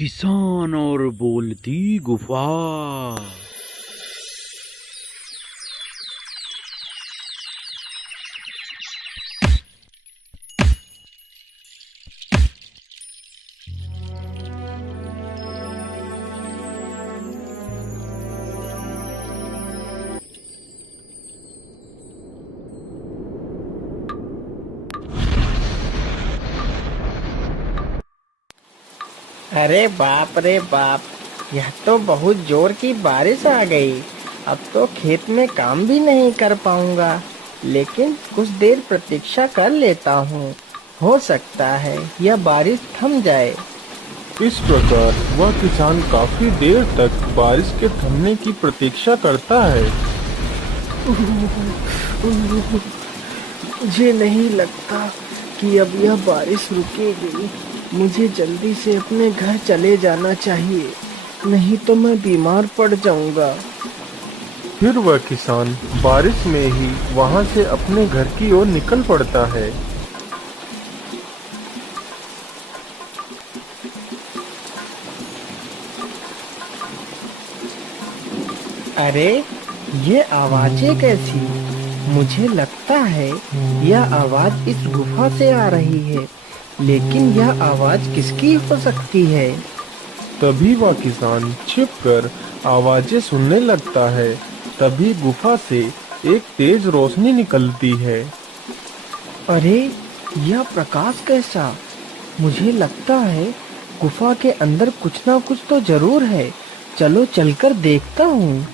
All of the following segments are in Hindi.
किसान और बोलती गुफा। अरे बाप रे बाप, यह तो बहुत जोर की बारिश आ गई। अब तो खेत में काम भी नहीं कर पाऊंगा, लेकिन कुछ देर प्रतीक्षा कर लेता हूँ। हो सकता है यह बारिश थम जाए। इस प्रकार वह किसान काफी देर तक बारिश के थमने की प्रतीक्षा करता है। मुझे नहीं लगता कि अब यह बारिश रुकेगी। मुझे जल्दी से अपने घर चले जाना चाहिए, नहीं तो मैं बीमार पड़ जाऊंगा। फिर वह किसान बारिश में ही वहां से अपने घर की ओर निकल पड़ता है। अरे, ये आवाजें कैसी? मुझे लगता है यह आवाज इस गुफा से आ रही है, लेकिन यह आवाज किसकी हो सकती है? तभी वह किसान छिपकर आवाजें सुनने लगता है। तभी गुफा से एक तेज रोशनी निकलती है। अरे, यह प्रकाश कैसा? मुझे लगता है गुफा के अंदर कुछ ना कुछ तो जरूर है। चलो चलकर देखता हूँ।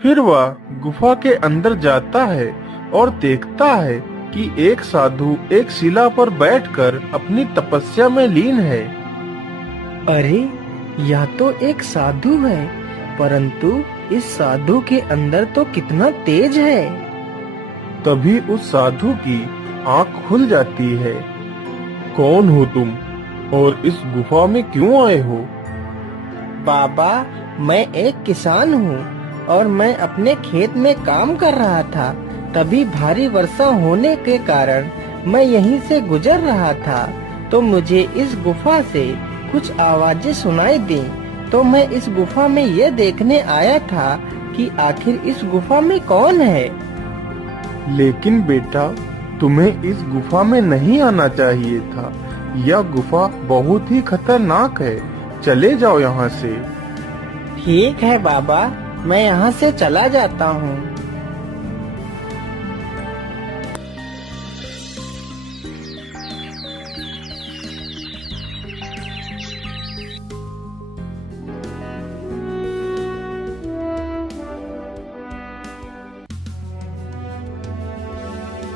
फिर वह गुफा के अंदर जाता है और देखता है कि एक साधु एक शिला पर बैठकर अपनी तपस्या में लीन है। अरे, यह तो एक साधु है, परंतु इस साधु के अंदर तो कितना तेज है। तभी उस साधु की आंख खुल जाती है। कौन हो तुम और इस गुफा में क्यों आए हो? बाबा, मैं एक किसान हूँ और मैं अपने खेत में काम कर रहा था। तभी भारी वर्षा होने के कारण मैं यहीं से गुजर रहा था, तो मुझे इस गुफा से कुछ आवाजें सुनाई दी। तो मैं इस गुफा में ये देखने आया था कि आखिर इस गुफा में कौन है। लेकिन बेटा, तुम्हें इस गुफा में नहीं आना चाहिए था। यह गुफा बहुत ही खतरनाक है। चले जाओ यहाँ से। ठीक है बाबा, मैं यहाँ से चला जाता हूँ।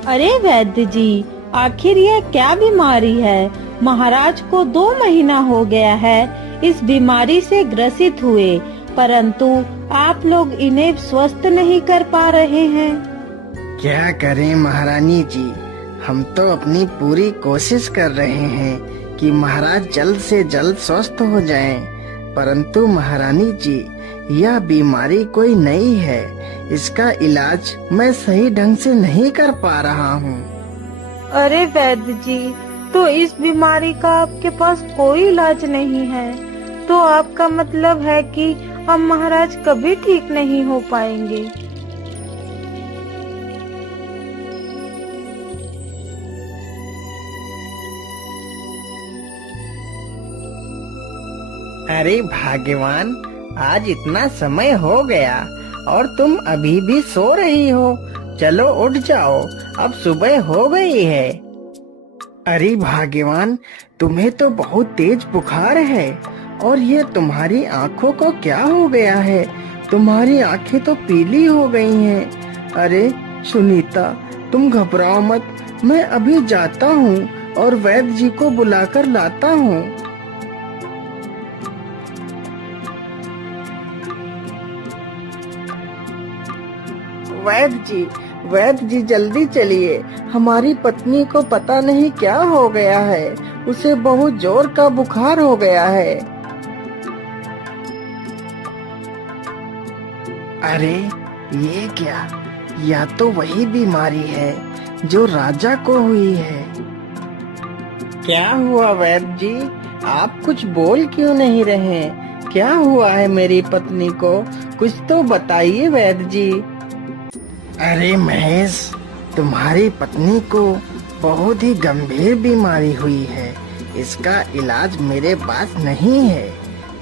अरे वैद्य जी, आखिर यह क्या बीमारी है? महाराज को 2 महीना हो गया है इस बीमारी से ग्रसित हुए, परंतु आप लोग इन्हें स्वस्थ नहीं कर पा रहे हैं। क्या करें महारानी जी, हम तो अपनी पूरी कोशिश कर रहे हैं कि महाराज जल्द से जल्द स्वस्थ हो जाएं। परंतु महारानी जी, यह बीमारी कोई नई है। इसका इलाज मैं सही ढंग से नहीं कर पा रहा हूँ। अरे वैद्य जी, तो इस बीमारी का आपके पास कोई इलाज नहीं है? तो आपका मतलब है कि अब महाराज कभी ठीक नहीं हो पाएंगे? अरे भाग्यवान, आज इतना समय हो गया और तुम अभी भी सो रही हो। चलो उठ जाओ, अब सुबह हो गई है। अरे भाग्यवान, तुम्हें तो बहुत तेज बुखार है और ये तुम्हारी आंखों को क्या हो गया है? तुम्हारी आंखें तो पीली हो गई हैं। अरे सुनीता, तुम घबराओ मत, मैं अभी जाता हूँ और वैद्य जी को बुलाकर लाता हूँ। वैद्य जी जल्दी चलिए। हमारी पत्नी को पता नहीं क्या हो गया है, उसे बहुत जोर का बुखार हो गया है। अरे ये क्या? या तो वही बीमारी है जो राजा को हुई है। क्या हुआ वैद्य जी, आप कुछ बोल क्यों नहीं रहे? क्या हुआ है मेरी पत्नी को, कुछ तो बताइए वैद्य जी। अरे महेश, तुम्हारी पत्नी को बहुत ही गंभीर बीमारी हुई है। इसका इलाज मेरे पास नहीं है।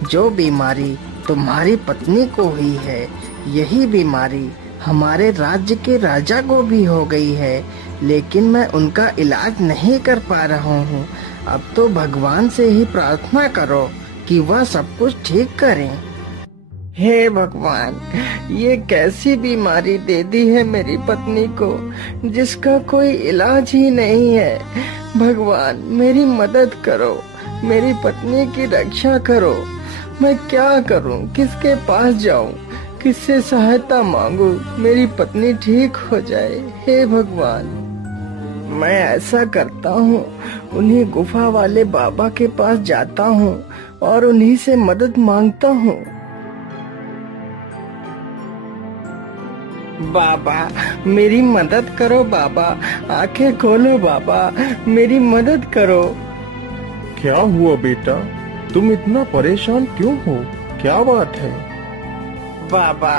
जो बीमारी तुम्हारी पत्नी को हुई है, यही बीमारी हमारे राज्य के राजा को भी हो गई है, लेकिन मैं उनका इलाज नहीं कर पा रहा हूँ। अब तो भगवान से ही प्रार्थना करो कि वह सब कुछ ठीक करें। हे भगवान, ये कैसी बीमारी दे दी है मेरी पत्नी को, जिसका कोई इलाज ही नहीं है। भगवान मेरी मदद करो, मेरी पत्नी की रक्षा करो। मैं क्या करूं, किसके पास जाऊं, किससे सहायता मांगू, मेरी पत्नी ठीक हो जाए। हे भगवान, मैं ऐसा करता हूँ, उन्हीं गुफा वाले बाबा के पास जाता हूँ और उन्हीं से मदद मांगता हूँ। बाबा मेरी मदद करो, बाबा आंखें खोलो, बाबा मेरी मदद करो। क्या हुआ बेटा, तुम इतना परेशान क्यों हो? क्या बात है? बाबा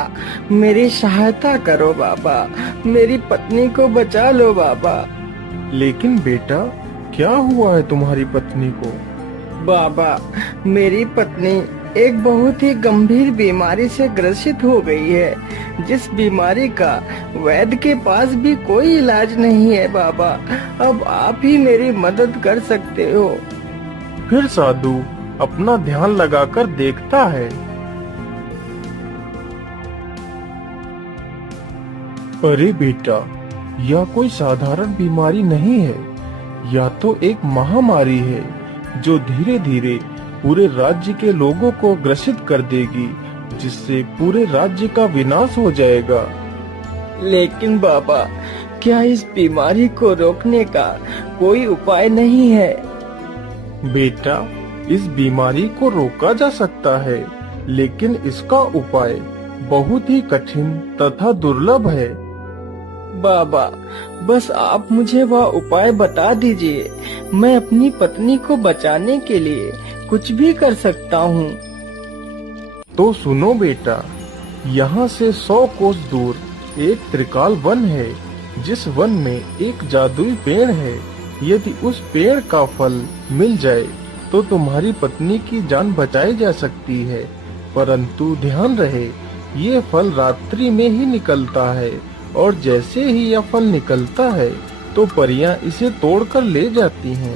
मेरी सहायता करो, बाबा मेरी पत्नी को बचा लो बाबा। लेकिन बेटा, क्या हुआ है तुम्हारी पत्नी को? बाबा मेरी पत्नी एक बहुत ही गंभीर बीमारी से ग्रसित हो गई है, जिस बीमारी का वैद्य के पास भी कोई इलाज नहीं है। बाबा अब आप ही मेरी मदद कर सकते हो। फिर साधु अपना ध्यान लगाकर देखता है। अरे बेटा, यह कोई साधारण बीमारी नहीं है, यह तो एक महामारी है जो धीरे धीरे पूरे राज्य के लोगों को ग्रसित कर देगी, जिससे पूरे राज्य का विनाश हो जाएगा। लेकिन बाबा, क्या इस बीमारी को रोकने का कोई उपाय नहीं है? बेटा, इस बीमारी को रोका जा सकता है, लेकिन इसका उपाय बहुत ही कठिन तथा दुर्लभ है। बाबा बस आप मुझे वह उपाय बता दीजिए, मैं अपनी पत्नी को बचाने के लिए कुछ भी कर सकता हूँ। तो सुनो बेटा, यहाँ से 100 कोस दूर एक त्रिकाल वन है, जिस वन में एक जादुई पेड़ है। यदि उस पेड़ का फल मिल जाए तो तुम्हारी पत्नी की जान बचाई जा सकती है, परंतु ध्यान रहे ये फल रात्रि में ही निकलता है, और जैसे ही यह फल निकलता है तो परियां इसे तोड़कर ले जाती हैं।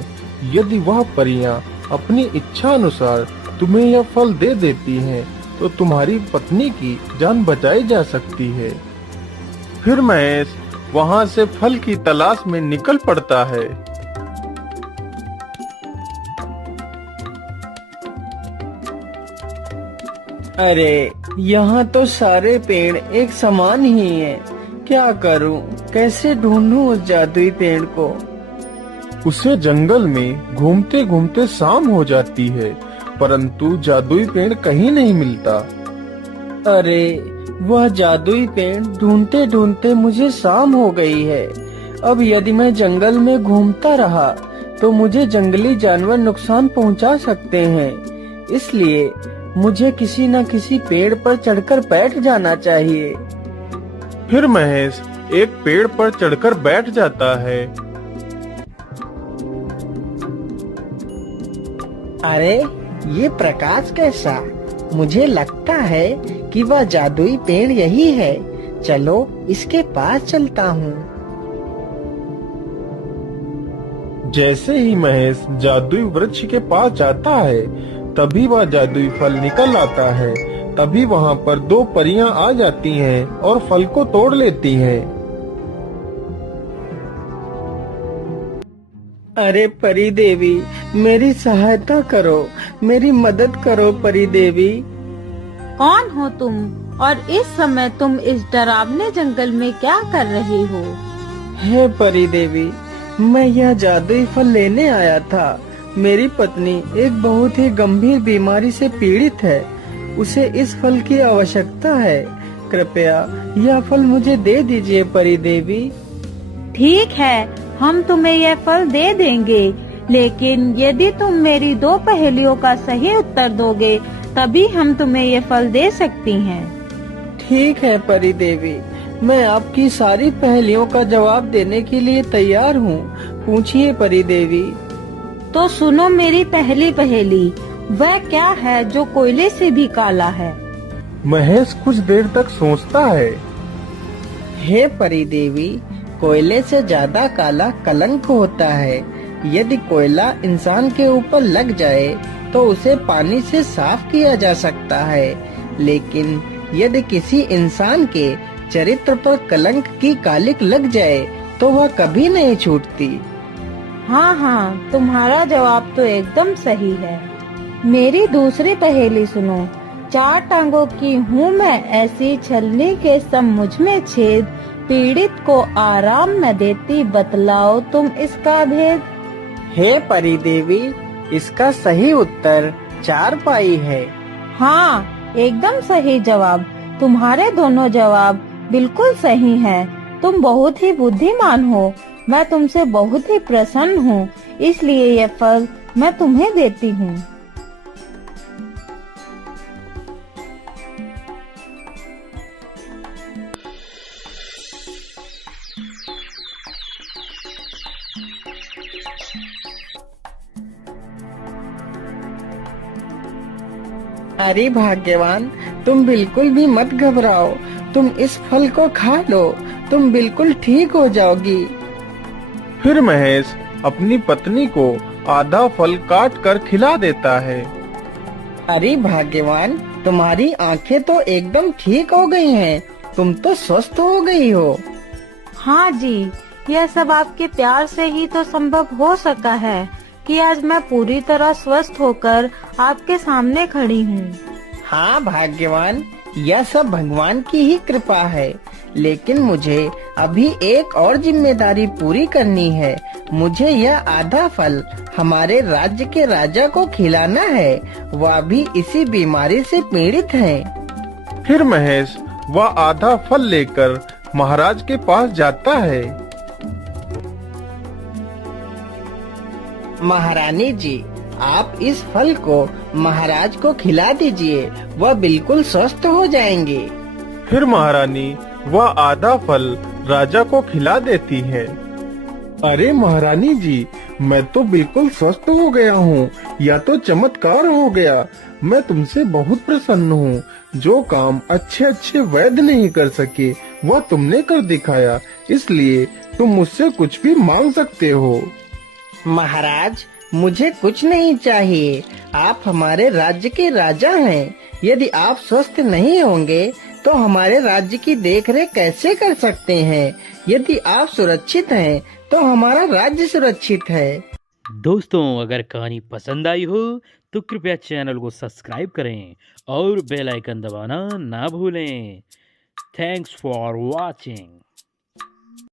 यदि वह परियां अपनी इच्छा अनुसार तुम्हें यह फल दे देती हैं, तो तुम्हारी पत्नी की जान बचाई जा सकती है। फिर महेश वहाँ से फल की तलाश में निकल पड़ता है। अरे यहाँ तो सारे पेड़ एक समान ही हैं। क्या करूं, कैसे ढूंढूं उस जादुई पेड़ को? उसे जंगल में घूमते घूमते शाम हो जाती है, परंतु जादुई पेड़ कहीं नहीं मिलता। अरे वह जादुई पेड़ ढूंढते ढूंढते मुझे शाम हो गई है। अब यदि मैं जंगल में घूमता रहा तो मुझे जंगली जानवर नुकसान पहुंचा सकते हैं, इसलिए मुझे किसी न किसी पेड़ पर चढ़कर बैठ जाना चाहिए। फिर महेश एक पेड़ पर चढ़कर बैठ जाता है। अरे ये प्रकाश कैसा? मुझे लगता है कि वह जादुई पेड़ यही है। चलो इसके पास चलता हूँ। जैसे ही महेश जादुई वृक्ष के पास जाता है, तभी वह जादुई फल निकल आता है। तभी वहाँ पर 2 परियां आ जाती हैं और फल को तोड़ लेती हैं। अरे परी देवी, मेरी सहायता करो, मेरी मदद करो परी देवी। कौन हो तुम और इस समय तुम इस डरावने जंगल में क्या कर रही हो? हे परी देवी, मैं यह जादुई फल लेने आया था। मेरी पत्नी एक बहुत ही गंभीर बीमारी से पीड़ित है, उसे इस फल की आवश्यकता है। कृपया यह फल मुझे दे दीजिए परी देवी। ठीक है, हम तुम्हें यह फल दे देंगे, लेकिन यदि तुम मेरी 2 पहेलियों का सही उत्तर दोगे तभी हम तुम्हें ये फल दे सकती हैं। ठीक है परी देवी, मैं आपकी सारी पहेलियों का जवाब देने के लिए तैयार हूँ। पूछिए परी देवी। तो सुनो मेरी पहली पहेली, वह क्या है जो कोयले से भी काला है? महेश कुछ देर तक सोचता है। हे परी देवी, कोयले से ज्यादा काला कलंक होता है। यदि कोयला इंसान के ऊपर लग जाए तो उसे पानी से साफ किया जा सकता है, लेकिन यदि किसी इंसान के चरित्र पर कलंक की कालिक लग जाए तो वह कभी नहीं छूटती। हाँ हाँ, तुम्हारा जवाब तो एकदम सही है। मेरी दूसरी पहेली सुनो। 4 टांगों की हूँ मैं ऐसी, छलनी के सब मुझ में छेद, पीड़ित को आराम न देती, बतलाओ तुम इसका भेद। हे परी देवी, इसका सही उत्तर 4पाई है। हाँ, एकदम सही जवाब। तुम्हारे दोनों जवाब बिल्कुल सही हैं। तुम बहुत ही बुद्धिमान हो। मैं तुमसे बहुत ही प्रसन्न हूँ, इसलिए यह फल मैं तुम्हें देती हूँ। अरे भाग्यवान, तुम बिल्कुल भी मत घबराओ। तुम इस फल को खा लो, तुम बिल्कुल ठीक हो जाओगी। फिर महेश अपनी पत्नी को आधा फल काट कर खिला देता है। अरे भाग्यवान, तुम्हारी आंखें तो एकदम ठीक हो गई हैं। तुम तो स्वस्थ हो गई हो। हाँ जी, यह सब आपके प्यार से ही तो संभव हो सका है कि आज मैं पूरी तरह स्वस्थ होकर आपके सामने खड़ी हूँ। हाँ भाग्यवान, यह सब भगवान की ही कृपा है। लेकिन मुझे अभी एक और जिम्मेदारी पूरी करनी है। मुझे यह आधा फल हमारे राज्य के राजा को खिलाना है, वह भी इसी बीमारी से पीड़ित हैं। फिर महेश वह आधा फल लेकर महाराज के पास जाता है। महारानी जी, आप इस फल को महाराज को खिला दीजिए, वह बिल्कुल स्वस्थ हो जाएंगे। फिर महारानी वह आधा फल राजा को खिला देती है। अरे महारानी जी, मैं तो बिल्कुल स्वस्थ हो गया हूँ। यह तो चमत्कार हो गया। मैं तुमसे बहुत प्रसन्न हूँ। जो काम अच्छे अच्छे वैद्य नहीं कर सके वह तुमने कर दिखाया, इसलिए तुम मुझसे कुछ भी मांग सकते हो। महाराज, मुझे कुछ नहीं चाहिए। आप हमारे राज्य के राजा हैं। यदि आप स्वस्थ नहीं होंगे तो हमारे राज्य की देखरेख कैसे कर सकते हैं? यदि आप सुरक्षित हैं तो हमारा राज्य सुरक्षित है। दोस्तों, अगर कहानी पसंद आई हो तो कृपया चैनल को सब्सक्राइब करें और बेल आइकन दबाना ना भूलें। Thanks for watching.